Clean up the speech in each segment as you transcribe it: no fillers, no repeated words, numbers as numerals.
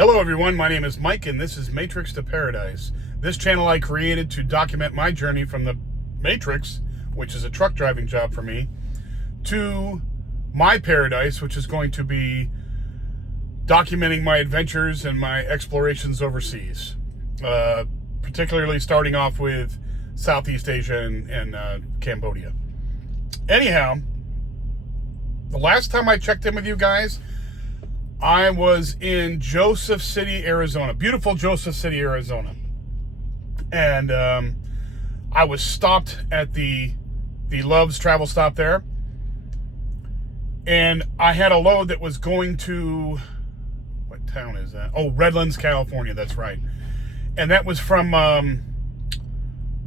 Hello everyone, my name is Mike and this is Matrix to Paradise. This channel I created to document my journey from the Matrix, which is a truck driving job for me, to my paradise, which is going to be documenting my adventures and my explorations overseas. Particularly starting off with Southeast Asia and Cambodia. Anyhow, the last time I checked in with you guys, I was in Joseph City, Arizona. Beautiful Joseph City, Arizona. And I was stopped at the Love's travel stop there. And I had a load that was going to, what town is that? Oh, Redlands, California, that's right. And that was from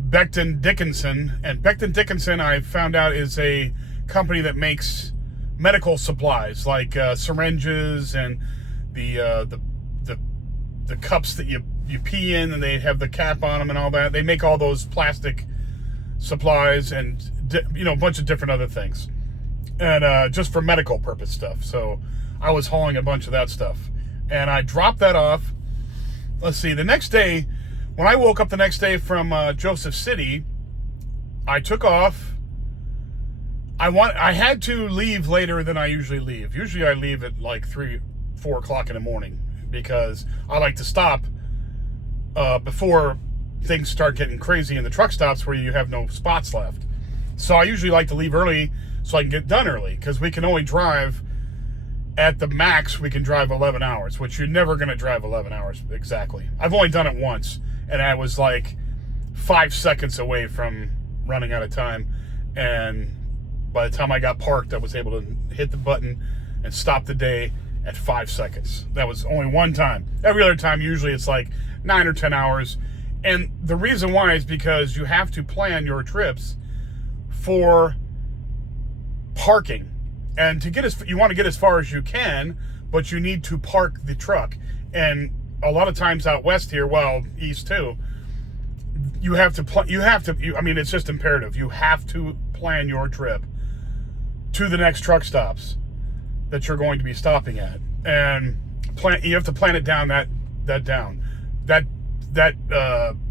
Becton Dickinson. And Becton Dickinson, I found out, is a company that makes medical supplies like syringes and the cups that you pee in, and they have the cap on them and all that. They make all those plastic supplies and a bunch of different other things, and just for medical purpose stuff. So I was hauling a bunch of that stuff, and I dropped that off. Let's see, the next day, when I woke up the next day from Joseph City, I took off. I had to leave later than I usually leave. Usually I leave at like 3-4 o'clock in the morning because I like to stop before things start getting crazy in the truck stops where you have no spots left. So I usually like to leave early so I can get done early, because we can only drive, at the max, we can drive 11 hours, which you're never going to drive 11 hours exactly. I've only done it once, and I was like 5 seconds away from running out of time, and by the time I got parked, I was able to hit the button and stop the day at 5 seconds. That was only one time. Every other time, usually it's like 9 or 10 hours. And the reason why is because you have to plan your trips for parking. And you want to get as far as you can, but you need to park the truck. And a lot of times out west here, well, east too, it's just imperative. You have to plan your trip to the next truck stops that you're going to be stopping at, and you have to plan it down that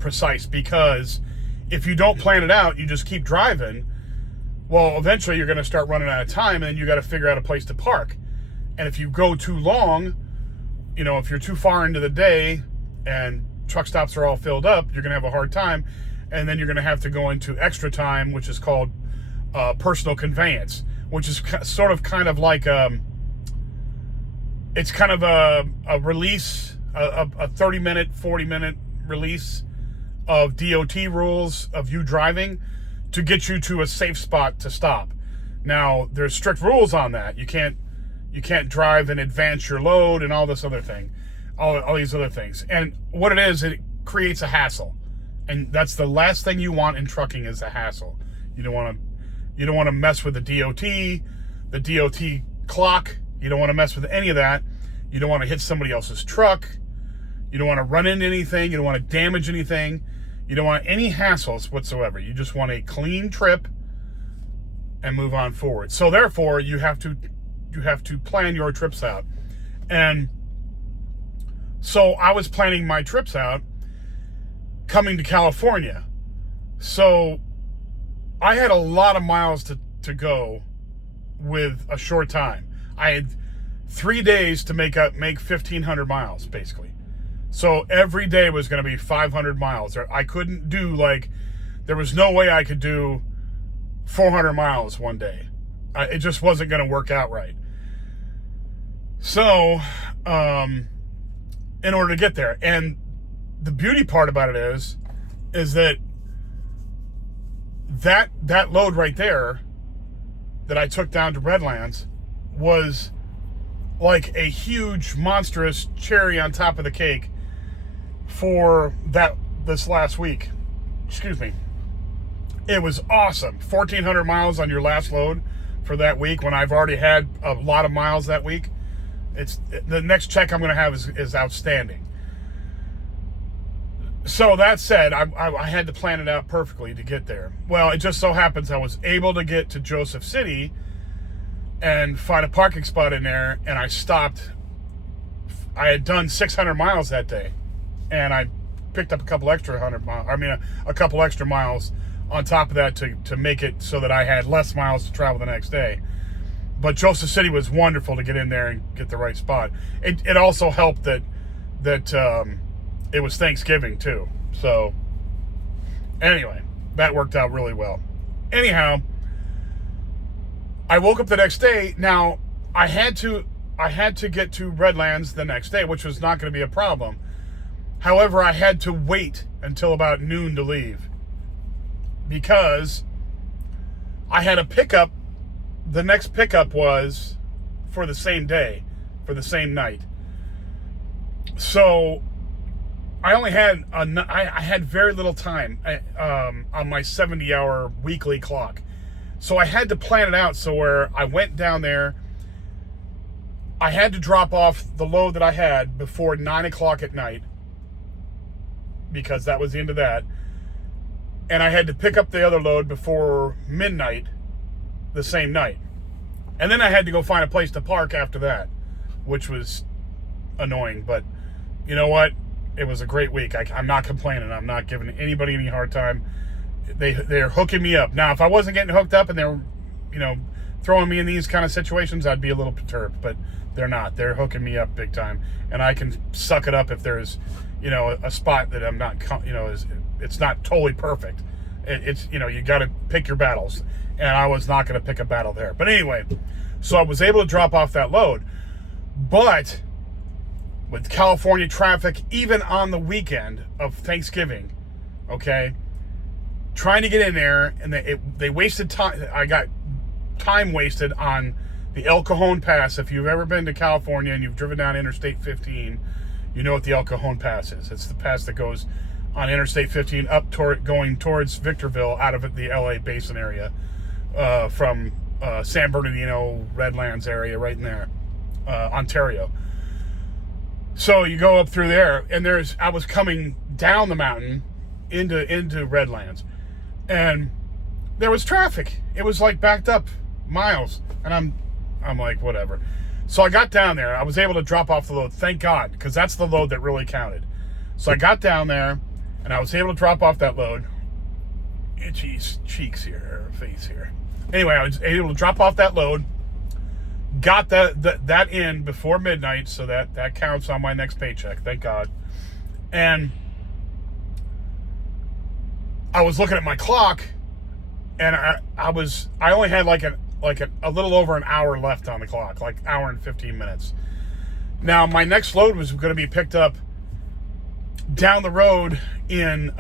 precise, because if you don't plan it out, you just keep driving, well, eventually you're going to start running out of time, and then you got to figure out a place to park. And if you go too long, if you're too far into the day and truck stops are all filled up, you're going to have a hard time, and then you're going to have to go into extra time, which is called personal conveyance, which is kind of like it's kind of a release, a 30-minute, 40-minute release of DOT rules of you driving to get you to a safe spot to stop. Now, there's strict rules on that. You can't drive and advance your load and all this other thing, all these other things. And what it is, it creates a hassle. And that's the last thing you want in trucking, is a hassle. You don't want to mess with the DOT clock. You don't want to mess with any of that. You don't want to hit somebody else's truck. You don't want to run into anything. You don't want to damage anything. You don't want any hassles whatsoever. You just want a clean trip and move on forward. So therefore, you have to plan your trips out. And so I was planning my trips out coming to California. So I had a lot of miles to go with a short time. I had 3 days to make 1,500 miles, basically. So every day was going to be 500 miles. I couldn't do, there was no way I could do 400 miles one day. It just wasn't going to work out right. So, in order to get there, and the beauty part about it is that load right there that I took down to Redlands was like a huge, monstrous cherry on top of the cake for this last week. Excuse me. It was awesome. 1,400 miles on your last load for that week, when I've already had a lot of miles that week. The next check I'm going to have is outstanding. So that said, I had to plan it out perfectly to get there. Well, it just so happens I was able to get to Joseph City and find a parking spot in there, and I stopped I had done 600 miles that day, and I picked up a couple extra a couple extra miles on top of that to make it so that I had less miles to travel the next day. But Joseph City was wonderful to get in there and get the right spot. It also helped that it was Thanksgiving too. So anyway, that worked out really well. Anyhow, I woke up the next day. Now I had to get to Redlands the next day, which was not going to be a problem. However, I had to wait until about noon to leave because I had a pickup. The next pickup was for the same day, for the same night. So I only had I had very little time on my 70-hour weekly clock. So I had to plan it out so where I went down there, I had to drop off the load that I had before 9 o'clock at night because that was the end of that. And I had to pick up the other load before midnight the same night. And then I had to go find a place to park after that, which was annoying. But you know what? It was a great week. I'm not complaining. I'm not giving anybody any hard time. They're hooking me up. Now, if I wasn't getting hooked up and they were, throwing me in these kind of situations, I'd be a little perturbed. But they're not. They're hooking me up big time. And I can suck it up if there's, a spot that I'm not, it's not totally perfect. It's, you got to pick your battles. And I was not going to pick a battle there. But anyway, so I was able to drop off that load. But with California traffic, even on the weekend of Thanksgiving, okay, trying to get in there, and they wasted time. I got time wasted on the El Cajon Pass. If you've ever been to California and you've driven down Interstate 15, you know what the El Cajon Pass is. It's the pass that goes on Interstate 15 going towards Victorville out of the LA Basin area, from San Bernardino, Redlands area, right in there, Ontario. So you go up through there, and I was coming down the mountain into Redlands, and there was traffic. It was like backed up miles, and I'm like, whatever. So I got down there. I was able to drop off the load, thank God, because that's the load that really counted. So I got down there, and I was able to drop off that load. Itchy cheeks here, face here. Anyway, I was able to drop off that load. Got that in before midnight, so that counts on my next paycheck, thank God. And I was looking at my clock, and I only had like a little over an hour left on the clock, like hour and 15 minutes. Now my next load was going to be picked up down the road in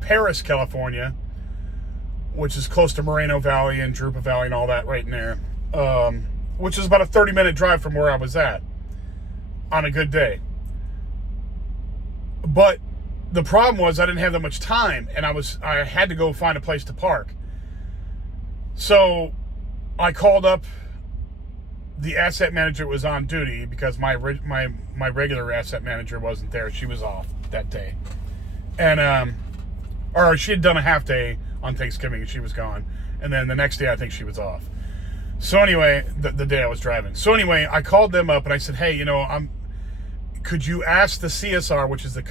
Paris, California, which is close to Moreno Valley and Drupa Valley and all that right in there. Which is about a 30-minute drive from where I was at on a good day. But the problem was I didn't have that much time, and I had to go find a place to park. So I called up the asset manager that was on duty because my regular asset manager wasn't there. She was off that day. And or she had done a half day on Thanksgiving and she was gone. And then the next day I think she was off. So anyway, the day I was driving. So anyway, I called them up and I said, hey, could you ask the CSR, which is the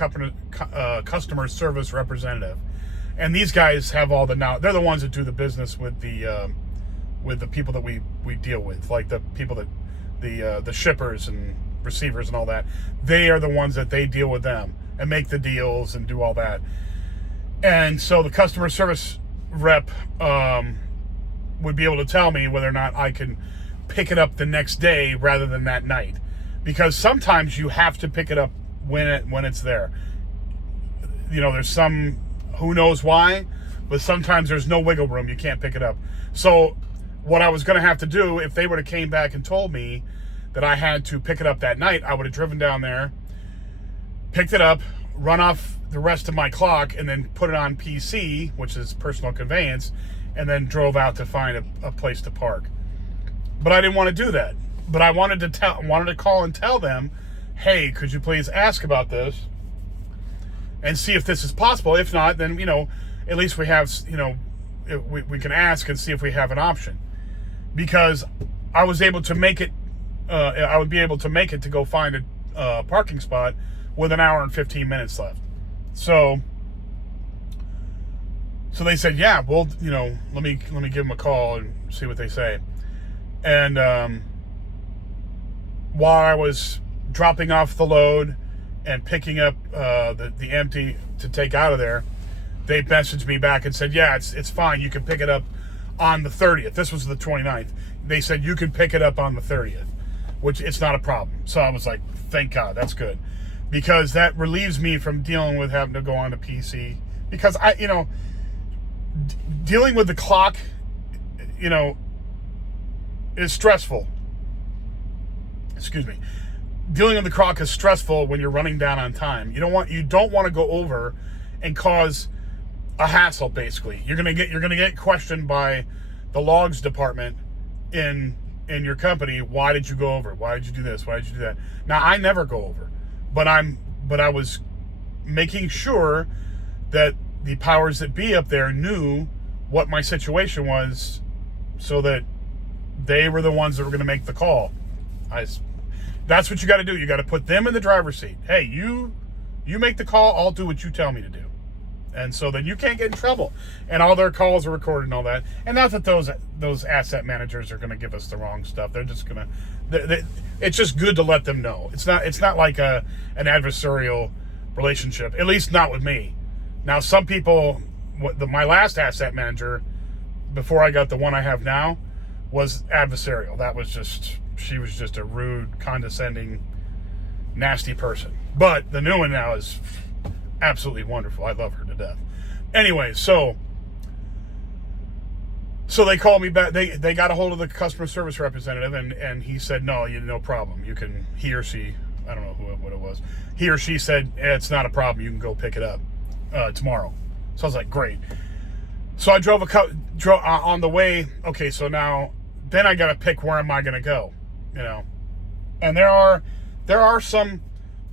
customer service representative? And these guys have all the knowledge. They're the ones that do the business with the people that we deal with, like the people that the shippers and receivers and all that. They are the ones that they deal with them and make the deals and do all that. And so the customer service rep would be able to tell me whether or not I can pick it up the next day rather than that night, because sometimes you have to pick it up when it's there. There's some, who knows why, but sometimes there's no wiggle room. You can't pick it up. So what I was going to have to do, if they would have came back and told me that I had to pick it up that night, I would have driven down there, picked it up, run off the rest of my clock, and then put it on PC, which is personal conveyance, and then drove out to find a place to park. But I didn't want to do that. But I wanted to call and tell them, hey, could you please ask about this and see if this is possible. If not, then, at least we have, we can ask and see if we have an option. Because I was able to make it, I would be able to make it to go find parking spot with an hour and 15 minutes left. So they said, yeah, well, let me give them a call and see what they say. And while I was dropping off the load and picking up the empty to take out of there, they messaged me back and said, yeah, it's fine. You can pick it up on the 30th. This was the 29th. They said you can pick it up on the 30th, which it's not a problem. So I was like, thank God, that's good. Because that relieves me from dealing with having to go on to PC. Because dealing with the clock, is stressful. Excuse me. Dealing with the clock is stressful when you're running down on time. You don't want to go over and cause a hassle. Basically, you're gonna get questioned by the logs department in your company. Why did you go over? Why did you do this? Why did you do that? Now, I never go over, but I was making sure that the powers that be up there knew what my situation was, so that they were the ones that were going to make the call. That's what you got to do. You got to put them in the driver's seat. Hey, you make the call. I'll do what you tell me to do. And so then you can't get in trouble. And all their calls are recorded and all that. And not that those asset managers are going to give us the wrong stuff. They're just going to. It's just good to let them know. It's not like an adversarial relationship. At least not with me. Now, some people. My last asset manager, before I got the one I have now, was adversarial. She was just a rude, condescending, nasty person. But the new one now is absolutely wonderful. I love her to death. Anyway, so they called me back. They got a hold of the customer service representative, and he said, no problem. You can, he or she, I don't know what it was. He or she said, it's not a problem. You can go pick it up tomorrow. So I was like, great. So I drove on the way. Okay, so then I got to pick where am I going to go, And there are some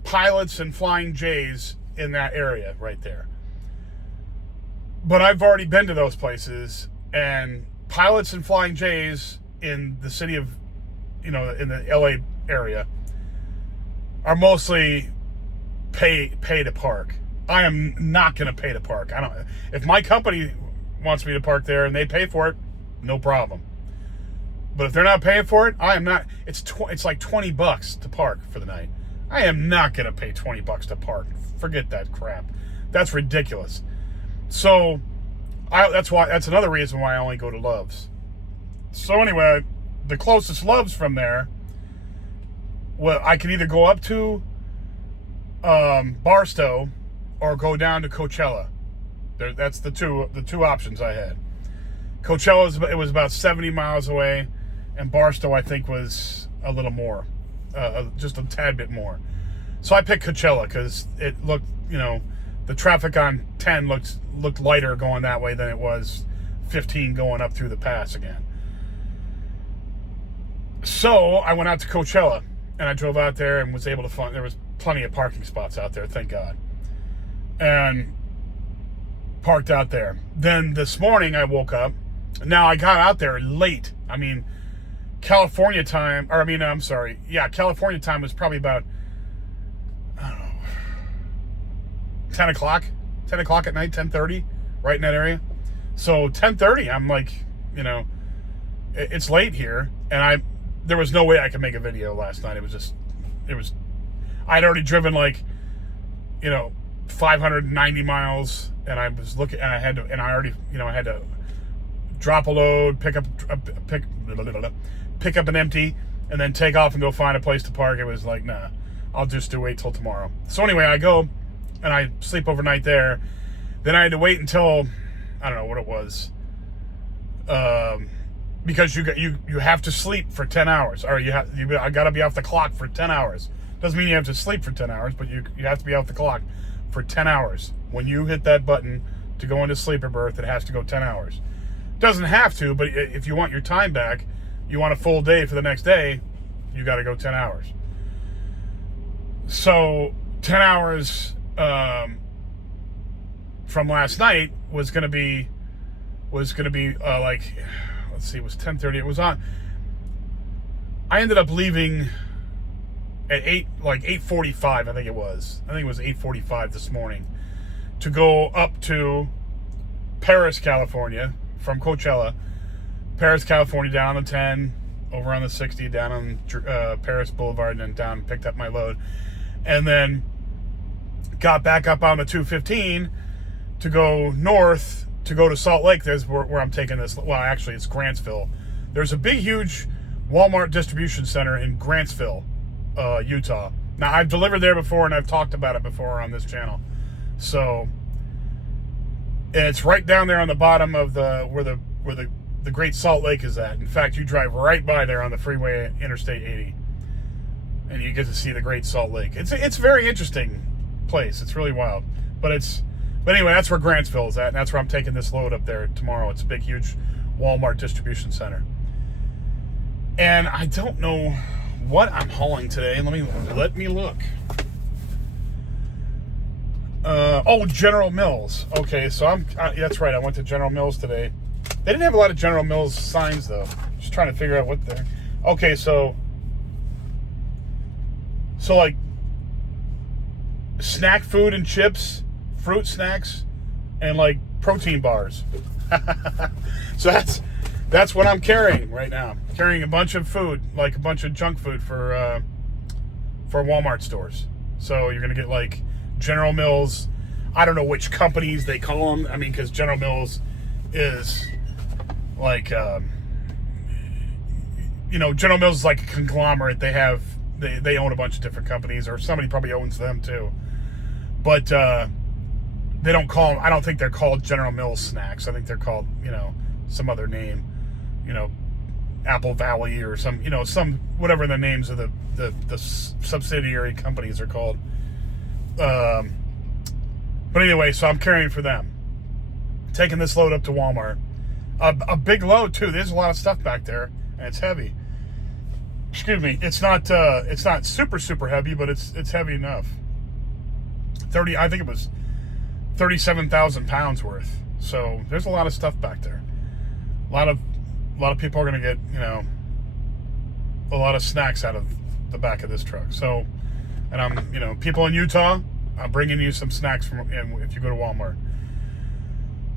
pilots and flying J's in that area right there. But I've already been to those places, and pilots and flying J's in the city of, in the LA area are mostly pay to park. I am not going to pay to park. If my company wants me to park there and they pay for it, no problem. But if they're not paying for it, I am not. It's like $20 to park for the night. I am not going to pay $20 to park. Forget that crap. That's ridiculous. So that's another reason why I only go to Love's. So anyway, the closest Love's from there, well, I can either go up to Barstow or go down to Coachella. That's the two options I had. Coachella it was about 70 miles away, and Barstow I think was a little more, just a tad bit more. So I picked Coachella because it looked, the traffic on 10 looked lighter going that way than it was 15 going up through the pass again. So I went out to Coachella, and I drove out there and was able to find, there was plenty of parking spots out there, thank God. And parked out there. Then this morning I woke up. Now I got out there late. California time, California time was probably about, 10 o'clock at night, 10:30, right in that area. So 10:30, I'm like, it's late here, and there was no way I could make a video last night. I'd already driven 590 miles, and I was looking, and I had to drop a load, pick up an empty, and then take off and go find a place to park. It was like, nah, I'll just wait till tomorrow. So anyway, I go and I sleep overnight there. Then I had to wait until, I don't know what it was, because you have to sleep for 10 hours, or I got to be off the clock for 10 hours. Doesn't mean you have to sleep for 10 hours, but you have to be off the clock for 10 hours. When you hit that button to go into sleeper berth, it has to go 10 hours. Doesn't have to, but if you want your time back, you want a full day for the next day, you got to go 10 hours. So 10 hours from last night was going to be like, let's see, it was 10:30. It was on. I ended up leaving at 8:45, I think it was 8:45 this morning, to go up to Paris, California, from Coachella. Paris, California, down on the 10, over on the 60, down on Paris Boulevard, and then down, picked up my load, and then got back up on the 215 to go north, to go to Salt Lake. There's where I'm taking this. Well, actually, it's Grantsville. There's a big, huge Walmart distribution center in Grantsville, Utah. Now, I've delivered there before, and I've talked about it before on this channel. So, and it's right down there on the bottom of where the Great Salt Lake is at. In fact, you drive right by there on the freeway, Interstate 80, and you get to see the Great Salt Lake. It's a very interesting place. It's really wild. But anyway, that's where Grantsville is at, and that's where I'm taking this load up there tomorrow. It's a big, huge Walmart distribution center. And I don't know what I'm hauling today. Let me look. General Mills. Okay, so that's right. I went to General Mills today. They didn't have a lot of General Mills signs, though. Just trying to figure out what they're... Okay, so like snack food and chips, fruit snacks, and like protein bars. So that's what I'm carrying right now. Carrying a bunch of food, like a bunch of junk food for Walmart stores. So you're gonna get like General Mills. I don't know which companies they call them. I mean, because General Mills is like, General Mills is like a conglomerate. They own a bunch of different companies, or somebody probably owns them too. But they don't call them, I don't think they're called General Mills snacks. I think they're called, some other name, Apple Valley or some whatever the names of the subsidiary companies are called. But anyway, so I'm carrying for them. Taking this load up to Walmart. A big load too. There's a lot of stuff back there, and it's heavy. Excuse me. It's not super, super heavy, but it's heavy enough. I think it was 37,000 pounds worth. So there's a lot of stuff back there. A lot of people are going to get, a lot of snacks out of the back of this truck. So, and I'm, people in Utah, I'm bringing you some snacks if you go to Walmart.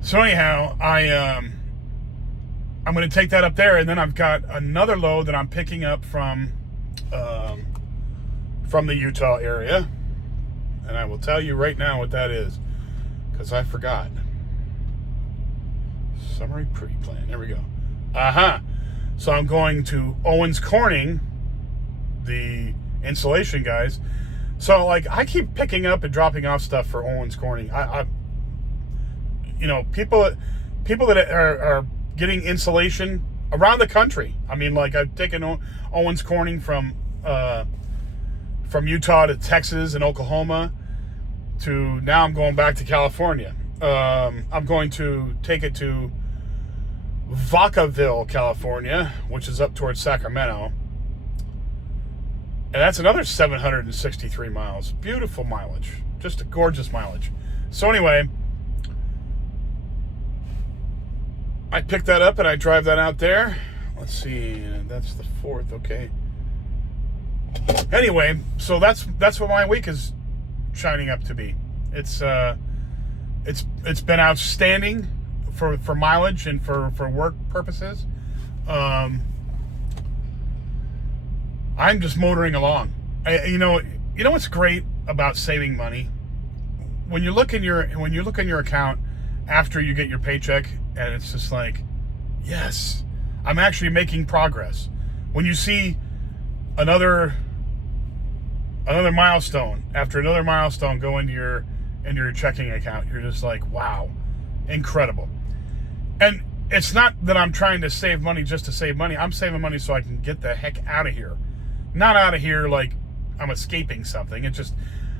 So anyhow, I'm going to take that up there, and then I've got another load that I'm picking up from the Utah area. And I will tell you right now what that is, because I forgot. Summary pre-plan. There we go. So I'm going to Owens Corning, the insulation guys. So like I keep picking up and dropping off stuff for Owens Corning. People that are getting insulation around the country. I mean, like I've taken Owens Corning from Utah to Texas and Oklahoma to now I'm going back to California. I'm going to take it to Vacaville, California, which is up towards Sacramento. And that's another 763 miles. Beautiful mileage. Just a gorgeous mileage. So anyway, I pick that up and I drive that out there. Let's see, that's the 4th, okay. Anyway, so that's what my week is shining up to be. It's been outstanding for mileage and for work purposes. I'm just motoring along. You know what's great about saving money? When you look in your account after you get your paycheck, and it's just like, yes, I'm actually making progress. When you see another milestone after another milestone go into your checking account, you're just like, wow, incredible. And it's not that I'm trying to save money just to save money. I'm saving money so I can get the heck out of here. Not out of here like I'm escaping something. It's just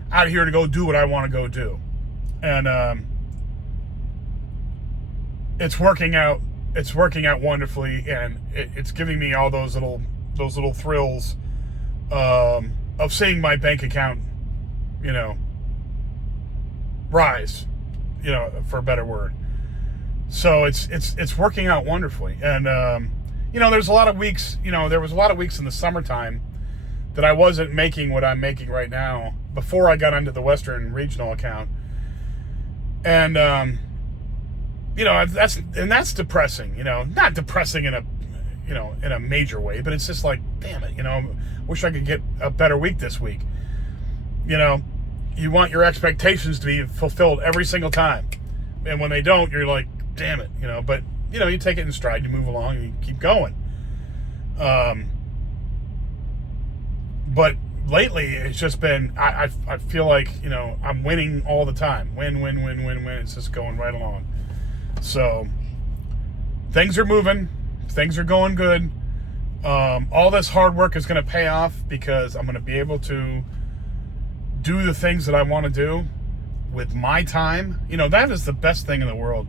out of here to go do what I want to go do. And it's working out wonderfully, and it's giving me all those little thrills of seeing my bank account, rise, for a better word. So it's working out wonderfully. And there's a lot of weeks, there was a lot of weeks in the summertime that I wasn't making what I'm making right now before I got into the Western Regional account. And, that's depressing, not depressing in a major way, but it's just like, damn it, wish I could get a better week this week. You want your expectations to be fulfilled every single time. And when they don't, you're like, damn it, but, you take it in stride, you move along, and you keep going. But lately, it's just been, I feel like, I'm winning all the time. Win. It's just going right along. So, things are moving. Things are going good. All this hard work is going to pay off because I'm going to be able to do the things that I want to do with my time. That is the best thing in the world.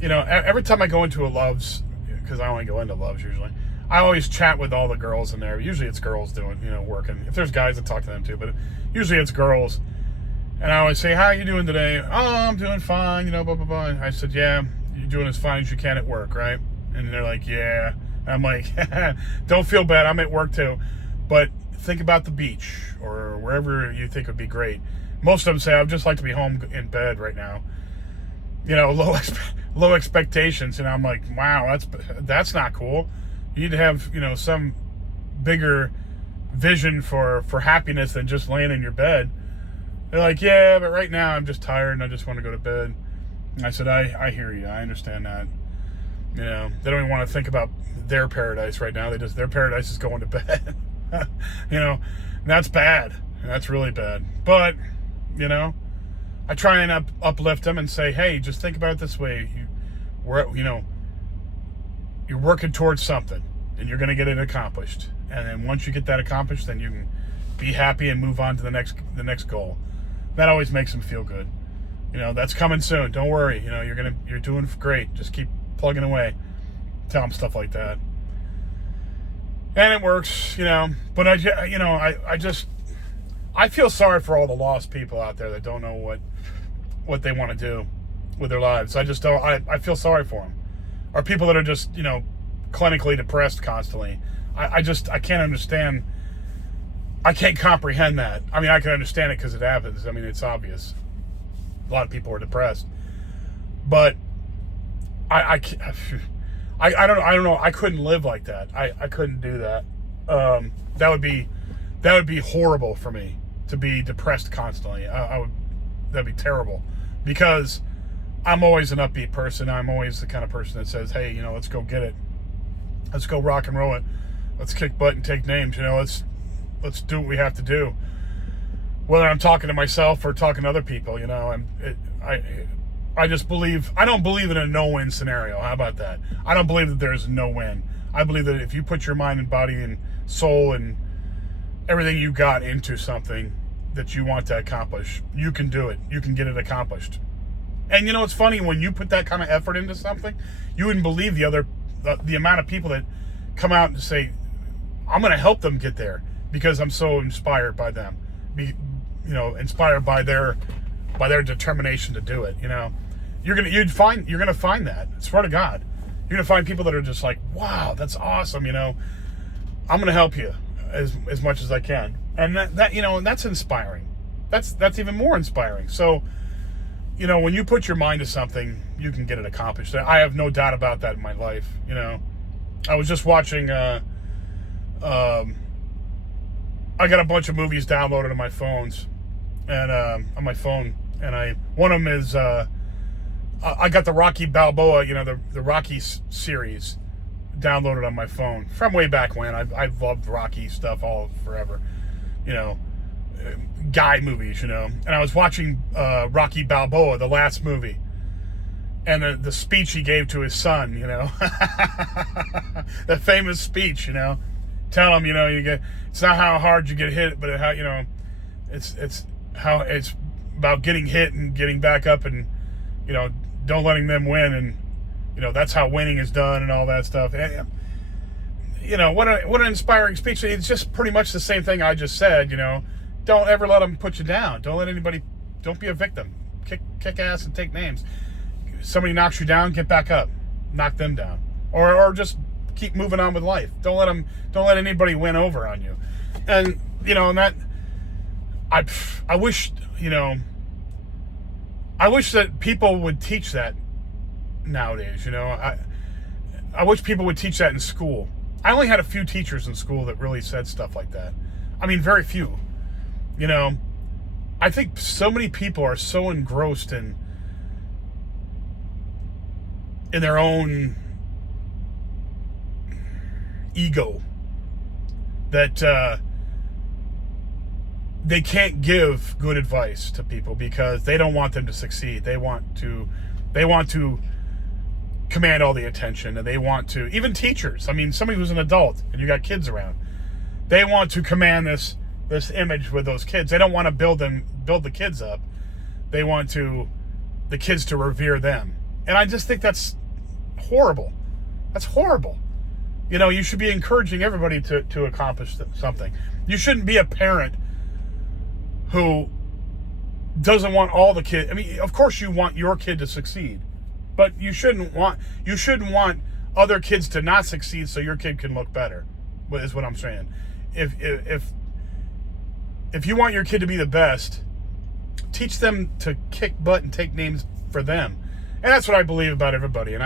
Every time I go into a Love's, because I only go into Love's usually, I always chat with all the girls in there. Usually it's girls doing, working. If there's guys, I talk to them too, but usually it's girls. And I always say, how are you doing today? Oh, I'm doing fine, blah, blah, blah. And I said, yeah, you're doing as fine as you can at work, right? And they're like, yeah. And I'm like, don't feel bad, I'm at work too. But think about the beach or wherever you think would be great. Most of them say, I'd just like to be home in bed right now. Low expectations. And I'm like, wow, that's not cool. You need to have, some bigger vision for happiness than just laying in your bed. They're like, yeah, but right now I'm just tired and I just want to go to bed. And I said, I hear you. I understand that. They don't even want to think about their paradise right now. Their paradise is going to bed. And that's bad. That's really bad. But, I try and uplift them and say, hey, just think about it this way. You're working towards something and you're going to get it accomplished. And then once you get that accomplished, then you can be happy and move on to the next goal. That always makes them feel good. That's coming soon. Don't worry. You're doing great. Just keep plugging away. Tell them stuff like that. And it works, but I feel sorry for all the lost people out there that don't know what they want to do with their lives. I just don't, I feel sorry for them. Or people that are just, clinically depressed constantly. I can't understand. I can't comprehend that. I mean, I can understand it because it happens. I mean, it's obvious. A lot of people are depressed. But I don't know. I couldn't live like that. I couldn't do that. That would be horrible for me to be depressed constantly. That'd be terrible because I'm always an upbeat person. I'm always the kind of person that says, hey, let's go get it. Let's go rock and roll it. Let's kick butt and take names. Let's do what we have to do. Whether I'm talking to myself or talking to other people, I just believe, I don't believe in a no-win scenario. How about that? I don't believe that there's no win. I believe that if you put your mind and body and soul and everything you got into something that you want to accomplish, you can do it. You can get it accomplished. And it's funny, when you put that kind of effort into something, you wouldn't believe the amount of people that come out and say, I'm going to help them get there because I'm so inspired by them. Inspired by their determination to do it. You're gonna find that. I swear to God, you're gonna find people that are just like, wow, that's awesome. I'm gonna help you as much as I can, and that's inspiring. That's even more inspiring. So, when you put your mind to something, you can get it accomplished. I have no doubt about that in my life. I was just watching. I got a bunch of movies downloaded on my phones, and on my phone, and one of them is I got the Rocky Balboa, the Rocky series downloaded on my phone from way back when. I've loved Rocky stuff all forever, guy movies, and I was watching Rocky Balboa, the last movie, and the speech he gave to his son, that famous speech, tell him, it's not how hard you get hit, but how, it's how it's about getting hit and getting back up and, don't letting them win. And, that's how winning is done and all that stuff. And, what an inspiring speech. It's just pretty much the same thing I just said, don't ever let them put you down. Don't be a victim. Kick ass and take names. Somebody knocks you down, get back up, knock them down, or just keep moving on with life. Don't let anybody win over on you. And, and that, I wish, I wish that people would teach that nowadays, I wish people would teach that in school. I only had a few teachers in school that really said stuff like that. I mean, very few. I think so many people are so engrossed in their own ego that they can't give good advice to people because they don't want them to succeed. They want to command all the attention, and they want to, even teachers. I mean, somebody who's an adult and you got kids around, they want to command this image with those kids. They don't want to build the kids up. They want the kids to revere them. And I just think that's horrible. That's horrible. You should be encouraging everybody to accomplish something. You shouldn't be a parent who doesn't want all the kids. I mean, of course you want your kid to succeed, but you shouldn't want other kids to not succeed so your kid can look better. Is what I'm saying. If you want your kid to be the best, teach them to kick butt and take names for them. And that's what I believe about everybody. And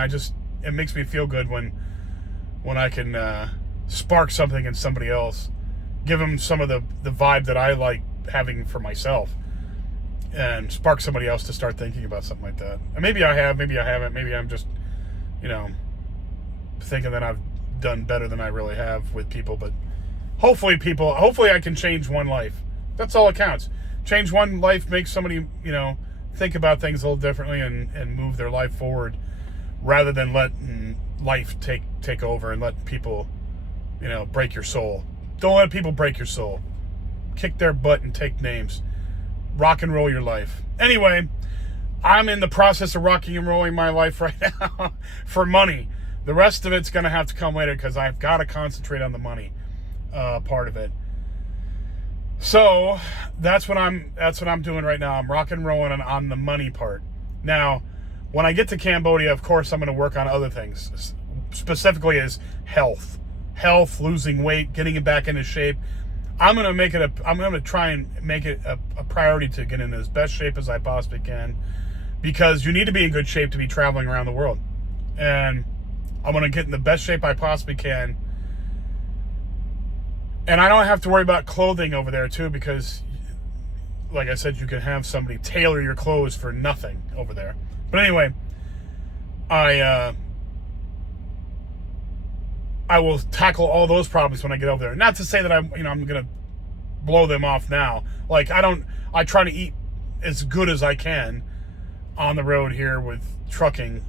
it makes me feel good when I can spark something in somebody else, give them some of the vibe that I like having for myself, and spark somebody else to start thinking about something like that. And maybe I have, maybe I haven't, maybe I'm just, thinking that I've done better than I really have with people. But hopefully I can change one life. That's all that counts. Change one life, make somebody, think about things a little differently and move their life forward, rather than let life take over and let people, break your soul. Don't let people break your soul. Kick their butt and take names. Rock and roll your life. Anyway, I'm in the process of rocking and rolling my life right now for money. The rest of it's going to have to come later because I've got to concentrate on the money part of it. So that's what I'm doing right now. I'm rock and rolling on the money part. Now, when I get to Cambodia, of course, I'm going to work on other things. Specifically is health, losing weight, getting it back into shape. I'm going to try and make it a priority to get in as best shape as I possibly can, because you need to be in good shape to be traveling around the world. And I'm going to get in the best shape I possibly can. And I don't have to worry about clothing over there too, because like I said, you can have somebody tailor your clothes for nothing over there. But anyway, I will tackle all those problems when I get over there. Not to say that I'm going to blow them off now. Like I try to eat as good as I can on the road here with trucking.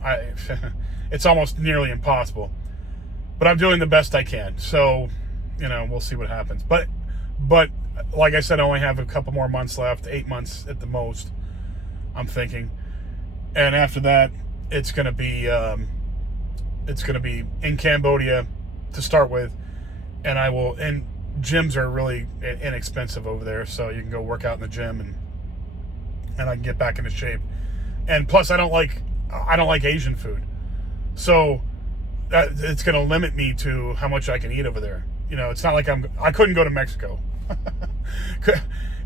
It's almost nearly impossible, but I'm doing the best I can. So, we'll see what happens. But like I said, I only have a couple more months left, 8 months at the most, I'm thinking. And after that, it's going to be in Cambodia to start with, and gyms are really inexpensive over there, so you can go work out in the gym and I can get back into shape. And plus, I don't like Asian food, so it's going to limit me to how much I can eat over there. It's not like I couldn't go to Mexico.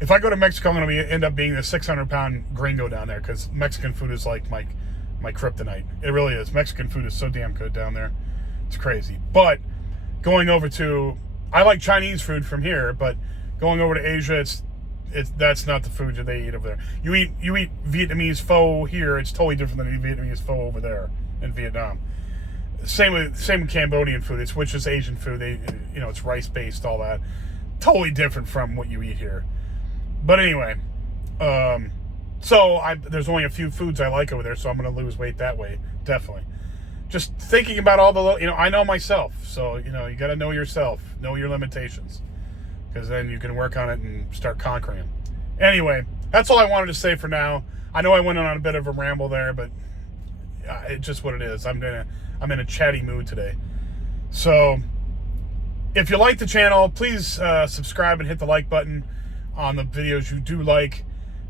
If I go to Mexico, I'm going to end up being the 600-pound gringo down there, because Mexican food is like my kryptonite. It really is. Mexican food is so damn good down there. It's crazy. But going over to, I like Chinese food from here, but going over to Asia, that's not the food that they eat over there. You eat Vietnamese pho here, it's totally different than Vietnamese pho over there in Vietnam. Same with Cambodian food, which is Asian food. It's rice based, all that. Totally different from what you eat here. But anyway, there's only a few foods I like over there, so I'm going to lose weight that way, definitely. Just thinking about all the, I know myself, so, you got to know yourself, know your limitations, because then you can work on it and start conquering them. Anyway, that's all I wanted to say for now. I know I went on a bit of a ramble there, but it's just what it is. I'm in a chatty mood today. So, if you like the channel, please subscribe and hit the like button on the videos you do like.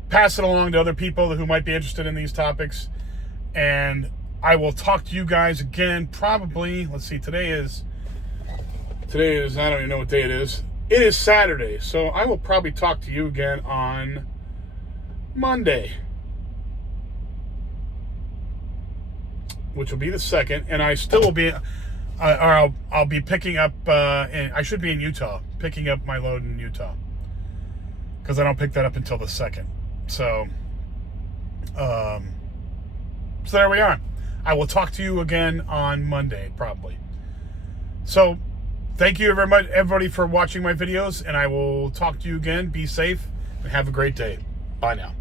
Pass it along to other people who might be interested in these topics. And I will talk to you guys again probably. Let's see, today is, I don't even know what day it is. It is Saturday, so I will probably talk to you again on Monday, which will be the 2nd, and I still will be, or I'll be picking up, I should be in Utah, picking up my load in Utah, because I don't pick that up until the 2nd. So there we are. I will talk to you again on Monday, probably. So thank you very much, everybody, for watching my videos, and I will talk to you again. Be safe and have a great day. Bye now.